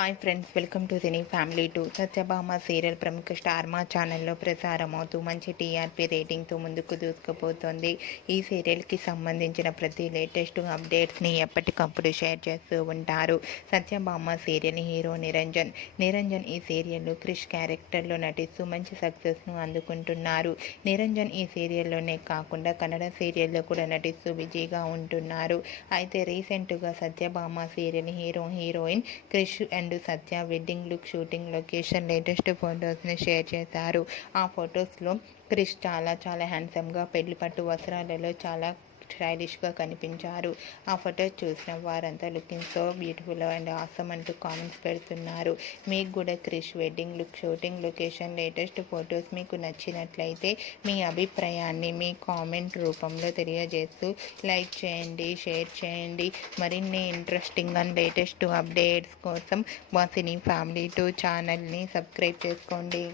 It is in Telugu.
Hi friends, welcome to cine family two. Satyabhama serial ప్రముఖ స్టార్ మా ఛానల్లో ప్రసారమవుతూ మంచి టీఆర్పీ రేటింగ్తో ముందుకు దూసుకుపోతుంది. ఈ సీరియల్కి సంబంధించిన ప్రతి లేటెస్ట్ అప్డేట్స్ని ఎప్పటికప్పుడు షేర్ చేస్తూ ఉంటారు. సత్యభామ సీరియల్ హీరో నిరంజన్ ఈ సీరియల్లో క్రిష్ క్యారెక్టర్లో నటిస్తూ మంచి సక్సెస్ను అందుకుంటున్నారు. నిరంజన్ ఈ సీరియల్లోనే కాకుండా కన్నడ సీరియల్లో కూడా నటిస్తూ బిజీగా ఉంటున్నారు. అయితే రీసెంట్గా Satyabhama serial heroine Krish and Satya wedding look shooting location latest ఫొటోస్ని షేర్ చేశారు. ఆ ఫొటోస్లో క్రిష్ చాలా హ్యాండ్సమ్గా పెళ్లి పట్టు వస్త్రాలలో చాలా స్టైలిష్గా కనిపించారు. ఆ ఫొటోస్ చూసిన వారంతా looking so beautiful and awesome అంటూ కామెంట్స్ పెడుతున్నారు. మీకు కూడా Krish wedding look shooting location latest photos మీకు నచ్చినట్లయితే మీ అభిప్రాయాన్ని మీ కామెంట్ రూపంలో తెలియజేస్తూ లైక్ చేయండి, షేర్ చేయండి. మరిన్ని ఇంట్రెస్టింగ్ అండ్ లేటెస్ట్ అప్డేట్స్ కోసం మా సినీ ఫ్యామిలీ 2 ఛానల్ని సబ్స్క్రైబ్ చేసుకోండి.